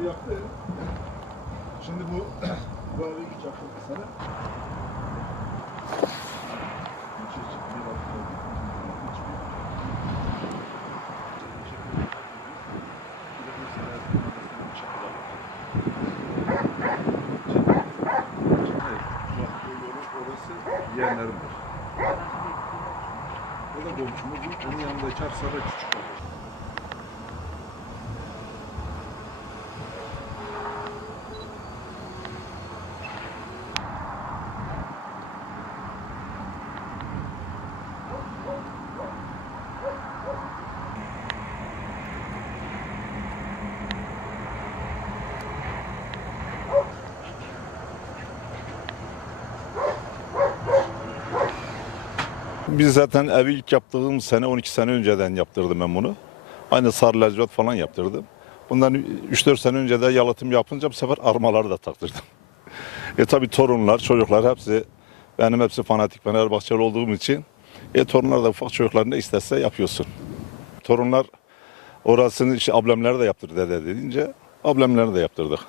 evi yaptı. Şimdi bu bu evi hiç yapıldı sana. Yeğenlerimdir. O da komşumuz. Onun yanındaki arsada küçük kalır. Biz zaten evi ilk yaptığım sene 12 sene önceden yaptırdım ben bunu. Aynı sarı lacivert falan yaptırdım. Bundan 3-4 sene önce de yalıtım yapınca bu sefer armaları da taktırdım. E tabi torunlar, çocuklar hepsi benim hepsi fanatik Fenerbahçeli olduğum için e torunlar da ufak çocuklar ne isterse yapıyorsun. Torunlar orasını işte ablamları da yaptır dede deyince ablamları da yaptırdık.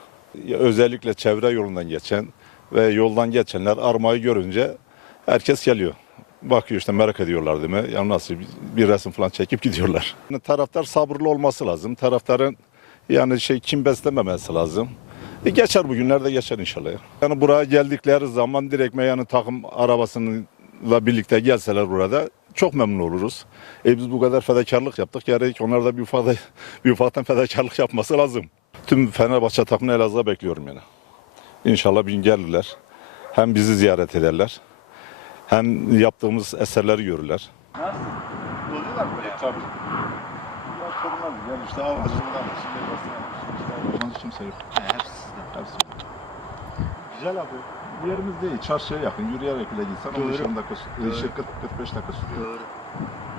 Ya özellikle çevre yolundan geçen ve yoldan geçenler armayı görünce herkes geliyor. Bakıyor işte merak ediyorlar değil mi? Ya nasıl bir, resim falan çekip gidiyorlar. Yani taraftar sabırlı olması lazım. Taraftarın yani şey kim beslememesi lazım. E geçer bu günlerde geçer inşallah. ya. Yani buraya geldikleri zaman direkt yani takım arabasıyla birlikte gelseler burada çok memnun oluruz. E biz bu kadar fedakarlık yaptık. Yani onlar da bir, ufak, bir ufaktan fedakarlık yapması lazım. Tüm Fenerbahçe takımını Elazığ'a bekliyorum yani. İnşallah bir gün gelirler. Hem bizi ziyaret ederler. Hem yaptığımız eserleri görürler. Oluyorlar mı böyle? Tabii. Ya torunlar yani işte avcılıklar, şimdi basın, işte yabancı kimse yok. hepsi sizde. Hepsi. Güzel abi. Yerimiz değil, çarşıya yakın. Yürüyerek bile gitsen Doğru. 15-20 dakika, Doğru. şey, 40-45 dakika sürüyor. Doğru.